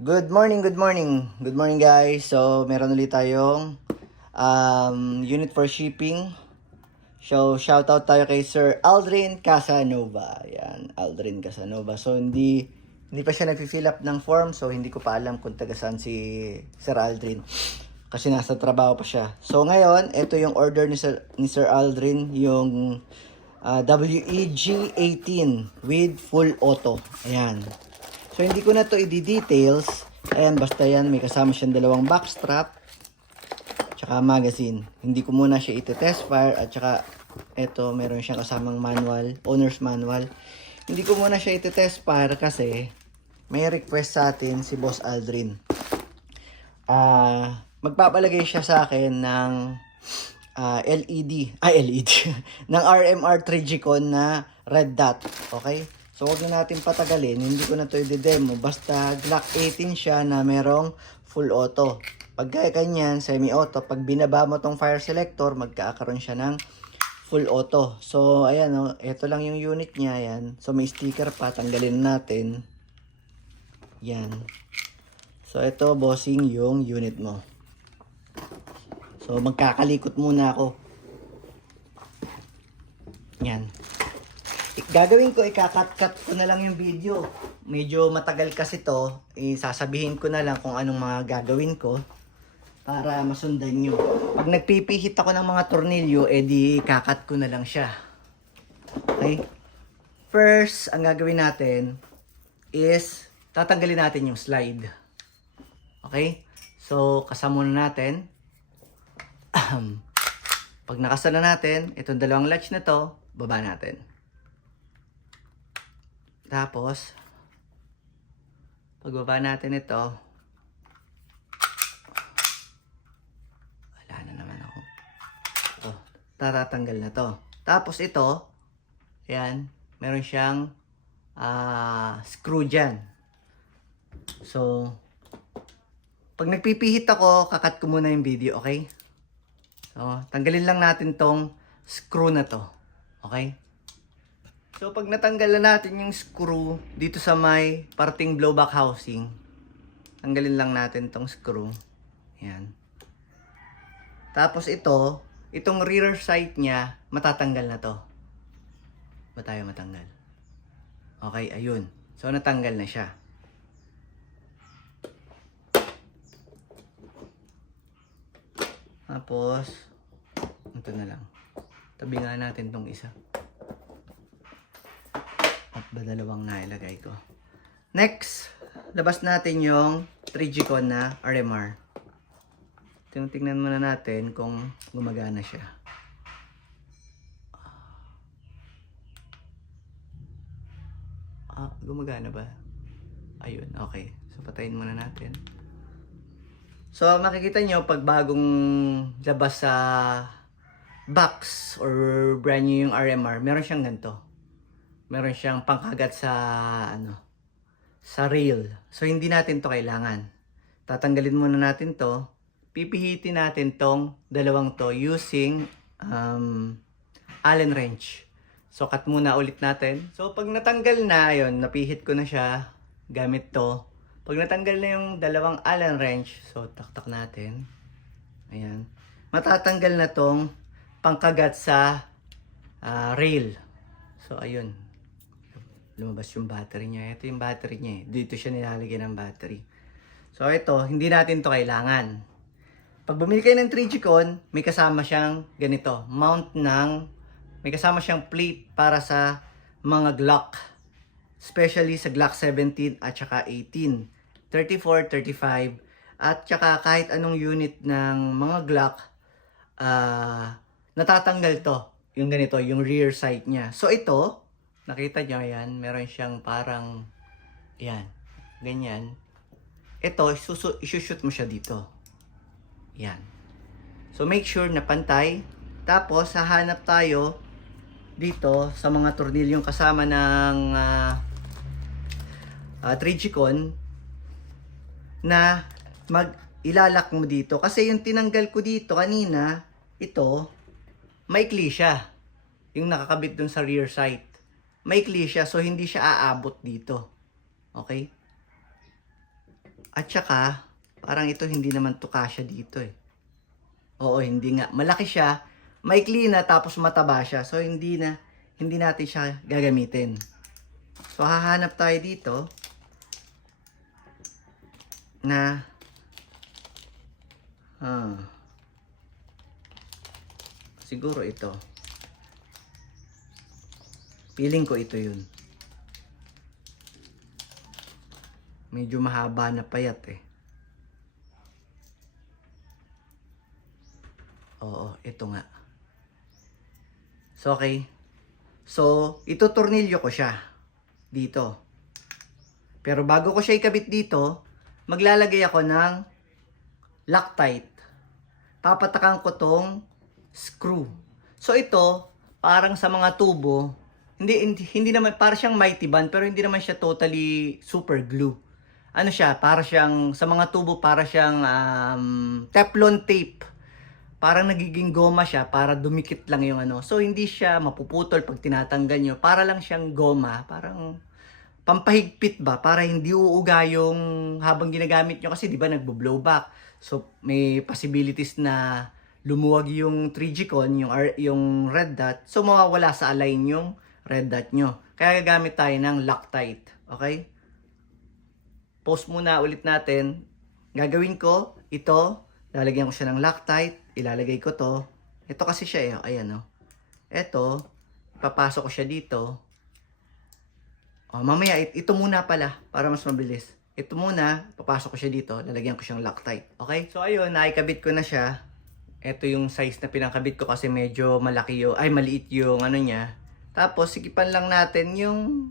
Good morning, good morning. Good morning guys. So, meron ulit tayong unit for shipping. So, shoutout tayo kay Sir Aldrin Casanova. Yan, Aldrin Casanova. So, hindi pa siya nag-fill up ng form. So, hindi ko pa alam kung taga saan si Sir Aldrin. Kasi nasa trabaho pa siya. So, ngayon, ito yung order ni Sir Aldrin. Yung WEG18 with full auto. Ayan. So, hindi ko na to i-details. Ayan, basta yan. May kasama siyang dalawang backstrap. Tsaka magazine. Hindi ko muna siya iti-test fire. At tsaka, eto, meron siyang kasamang manual. Owner's manual. Hindi ko muna siya iti-test fire kasi may request sa atin si Boss Aldrin. Magpapalagay siya sa akin ng LED ng RMR 3G-Con na red dot. Okay? So, wag na natin patagalin. Hindi ko na to i-demo. Basta Glock 18 siya na merong full auto. Pag kanyan, semi-auto, pag binaba mo tong fire selector, magkakaroon siya ng full auto. So, ayan o. Ito lang yung unit niya. Ayan. So, may sticker pa. Tanggalin natin. Yan. So, ito, bossing, yung unit mo. So, magkakalikot muna ako. Yan. Gagawin ko, ikakat-cut ko na lang yung video. Medyo matagal kasi to. Sasabihin ko na lang kung anong mga gagawin ko para masundan nyo. Pag nagpipihit ako ng mga tornilyo, edi kakat ko na lang siya. Okay? First, ang gagawin natin is tatanggalin natin yung slide. Okay? So, kasama na natin. Pag nakasana natin, itong dalawang latch na to, baba natin. Tapos, pagbaba natin ito, wala na naman ako. Ito, tatatanggal na to. Tapos ito, ayan, meron siyang screw dyan. So, pag nagpipihit ako, kakat ko muna yung video, okay? So, tanggalin lang natin tong screw na to. Okay? So, pag natanggal na natin yung screw dito sa may parting blowback housing, tanggalin lang natin tong screw. Ayan. Tapos itong rear sight niya, matatanggal na to. Ba tayo matanggal? Okay, ayun. So, natanggal na siya. Tapos, ito na lang. Tabi nga natin tong isa. At ba dalawang nailagay ko. Next, labas natin yung 3G-Con na RMR. Tingnan muna natin kung gumagana siya. Gumagana ba? Ayun, okay. So, patayin muna natin. So, makikita nyo, pag bagong labas sa box or brand new yung RMR, meron siyang ganito. Meron siyang pangkagat sa sa rail. So, hindi natin to kailangan. Tatanggalin muna natin to. Pipihitin natin tong dalawang to using Allen wrench. So, cut muna ulit natin. So, pag natanggal na, yun, napihit ko na siya gamit to. Pag natanggal na yung dalawang Allen wrench, so, taktak natin. Ayan. Matatanggal na tong pangkagat sa rail. So, ayun. Lumabas yung battery niya. Ito yung battery niya eh. Dito siya nilalagay ng battery. So, ito, hindi natin to kailangan. Pag bumili kayo ng 3G-Con, may kasama siyang ganito. May kasama siyang plate para sa mga Glock. Especially sa Glock 17 at saka 18. 34, 35. At saka kahit anong unit ng mga Glock, natatanggal to. Yung ganito, yung rear sight niya. So, ito, nakita nyo, yan, meron siyang parang, yan, ganyan. Ito, isushoot mo siya dito. Yan. So, make sure na pantay. Tapos, hahanap tayo dito sa mga tornilyong kasama ng 3G-Con na ilalak mo dito. Kasi yung tinanggal ko dito kanina, ito, maikli siya. Yung nakakabit dun sa rear sight. Maikli siya, so hindi siya aabot dito. Okay? At saka, parang ito hindi naman to kasya dito eh. Oo, hindi nga. Malaki siya, maikli na tapos mataba siya. So hindi natin siya gagamitin. So hahanap tayo dito na siguro ito. Feeling ko ito yun. Medyo mahaba na payat eh. Oo, ito nga. So, okay. So, ito tornilyo ko siya. Dito. Pero bago ko siya ikabit dito, maglalagay ako ng Loctite. Papatakan ko tong screw. So, ito, parang sa mga tubo, hindi naman, para siyang mighty band, pero hindi naman siya totally super glue. Ano siya, para siyang, sa mga tubo, para siyang Teflon tape. Parang nagiging goma siya para dumikit lang yung ano. So, hindi siya mapuputol pag tinatanggal nyo. Para lang siyang goma. Parang pampahigpit ba? Para hindi uuga yung habang ginagamit nyo. Kasi di ba nagbo-blowback. So, may possibilities na lumuwag yung 3G-con, yung red dot. So, mawawala sa align yung red dot nyo. Kaya gagamit tayo ng Loctite. Okay? Post muna ulit natin. Gagawin ko, ito, lalagyan ko siya ng Loctite. Ilalagay ko to. Ito kasi siya eh. Ayan o. Ito, papasok ko siya dito. O, mamaya, ito muna pala. Para mas mabilis. Ito muna, papasok ko siya dito. Lalagyan ko siyang Loctite. Okay? So, ayun, naikabit ko na siya. Ito yung size na pinakabit ko kasi medyo maliit yung ano niya. Tapos, sikipan lang natin yung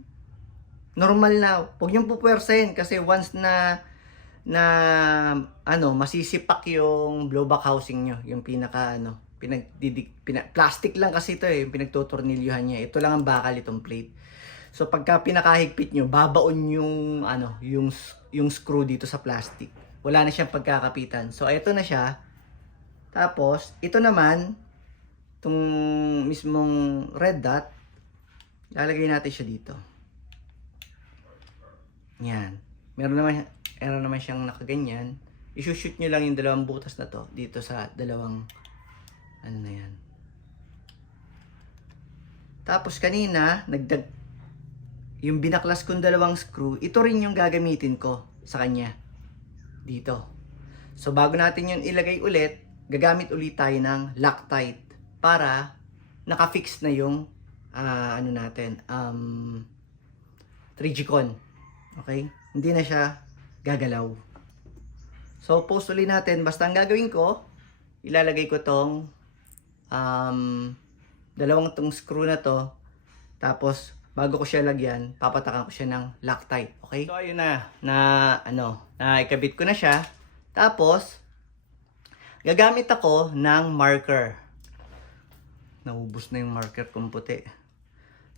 normal na. Huwag niyong pupwersahin kasi once na masisipak yung blowback housing nyo, yung plastic lang kasi ito eh, yung pinagtutornilyohan niya. Ito lang ang bakal itong plate. So pagka pinakahigpit nyo, babaon yung screw dito sa plastic. Wala na siyang pagkakapitan. So ito na siya. Tapos ito naman, itong mismong red dot, lalagay natin siya dito. Yan. Meron naman siyang nakaganyan. I-shoot nyo lang yung dalawang butas na to dito sa dalawang ano na yan. Tapos kanina, yung binaklas kong dalawang screw, ito rin yung gagamitin ko sa kanya. Dito. So bago natin yun ilagay ulit, gagamit ulit tayo ng Loctite para nakafix na yung 3G-con. Okay? Hindi na siya gagalaw. So, post ulit natin. Basta ang gagawin ko, ilalagay ko tong dalawang tong screw na to. Tapos, bago ko siya lagyan, papatakan ko siya ng Loctite. Okay? So, ayun na ikabit ko na siya. Tapos, gagamit ako ng marker. Naubos na yung marker kong puti.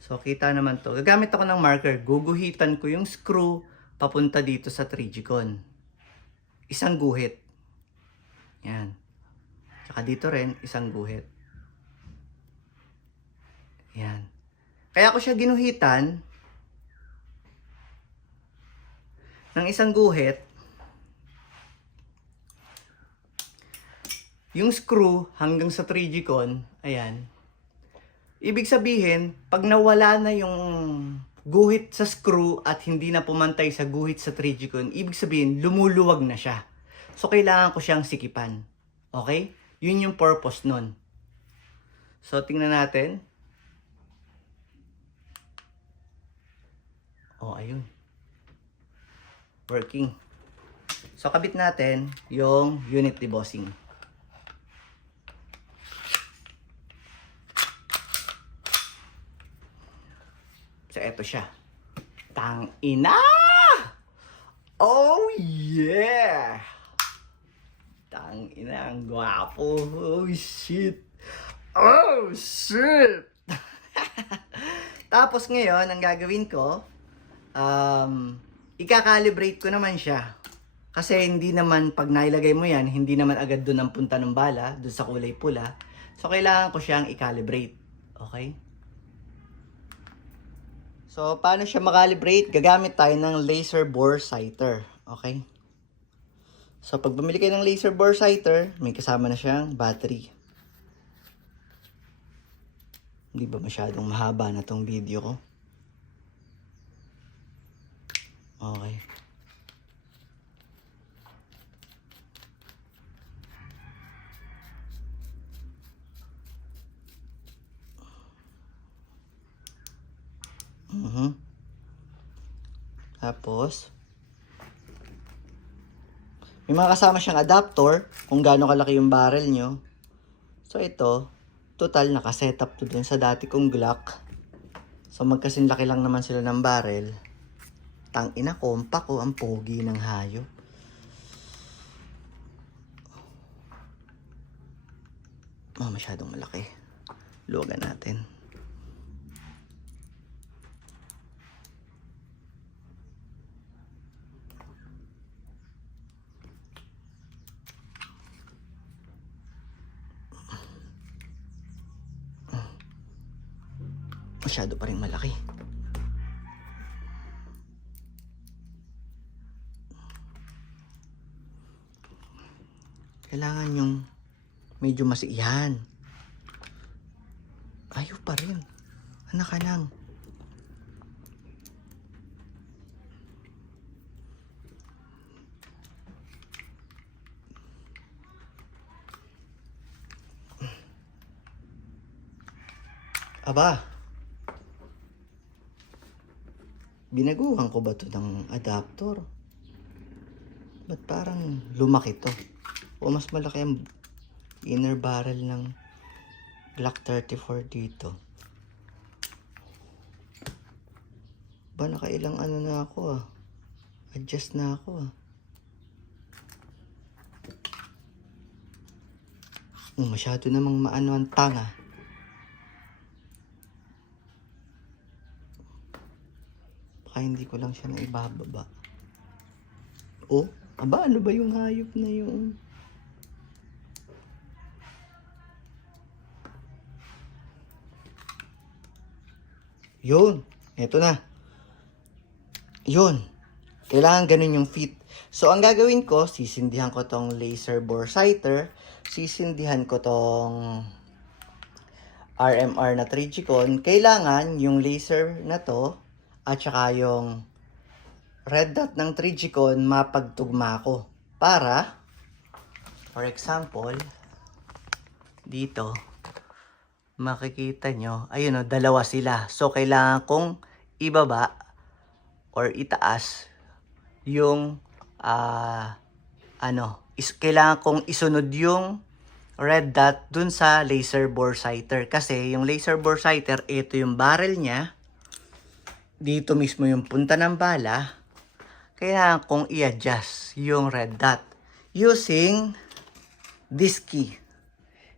So, kita naman to. Gagamit ako ng marker. Guguhitan ko yung screw papunta dito sa 3G-con. Isang guhit. Yan. Tsaka dito rin, isang guhit. Yan. Kaya ko siya ginuhitan ng isang guhit. Yung screw hanggang sa 3G-con, ayan. Ibig sabihin, pag nawala na yung guhit sa screw at hindi na pumantay sa guhit sa 3G-con, ibig sabihin, lumuluwag na siya. So, kailangan ko siyang sikipan. Okay? Yun yung purpose nun. So, tingnan natin. Oh, ayun. Working. So, kabit natin yung unit debossing. So, eto siya. Tang-ina! Oh, yeah! Tang-ina, ang gwapo. Oh, shit! Oh, shit! Tapos ngayon, ang gagawin ko, ika-calibrate ko naman siya. Kasi hindi naman, pag nailagay mo yan, hindi naman agad doon ang punta ng bala, doon sa kulay pula. So, kailangan ko siyang i-calibrate. Okay? So, paano siya makalibrate? Gagamit tayo ng laser bore sighter. Okay? So, pag bumili kayo ng laser bore sighter, may kasama na siyang battery. Hindi ba masyadong mahaba na tong video ko? Okay. Tapos, may mga kasama siyang adapter kung gaano kalaki yung barrel nyo. So, ito, total nakasetup to dun sa dati kong Glock. So, magkasing laki lang naman sila ng barrel. Tangina, compact ko, ang pogi ng hayop. Masyadong malaki. Luwagan natin. Masyado pa rin malaki. Kailangan yung medyo masiyan. Ayaw pa rin. Anak ka lang. Aba. Binaguhan ko ba to ng adapter? Ba't parang lumaki to? O mas malaki ang inner barrel ng Glock 34 dito. Ba, nakailang ano na ako ah. Adjust na ako ah. Masyado namang maano ang tanga. Baka hindi ko lang siya naibababa. Oh, aba, ano ba yung hayop na yung... Yun, eto na. Yun, kailangan ganun yung fit. So, ang gagawin ko, sisindihan ko tong laser bore sighter, sisindihan ko tong RMR na Trijicon. Kailangan yung laser na to, at saka yung red dot ng Trijicon mapagtugma ko. Para, for example, dito, makikita nyo, ayun o, dalawa sila. So, kailangan kong ibaba or itaas yung, kailangan kong isunod yung red dot dun sa laser bore sighter. Kasi, yung laser bore sighter, ito yung barrel niya. Dito mismo yung punta ng bala. Kailangan kong i-adjust yung red dot using this key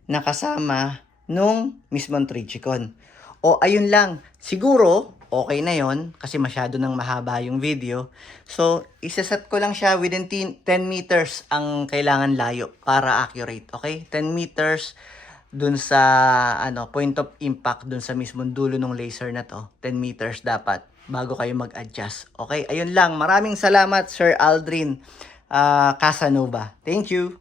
na kasama nung mismong Trijicon. O ayun lang, siguro okay na yon kasi masyado nang mahaba yung video. So, isaset ko lang siya within 10 meters ang kailangan layo para accurate. Okay? 10 meters dun sa point of impact dun sa mismong dulo ng laser na to. 10 meters dapat bago kayo mag-adjust. Okay? Ayun lang. Maraming salamat, Sir Aldrin Casanova. Thank you.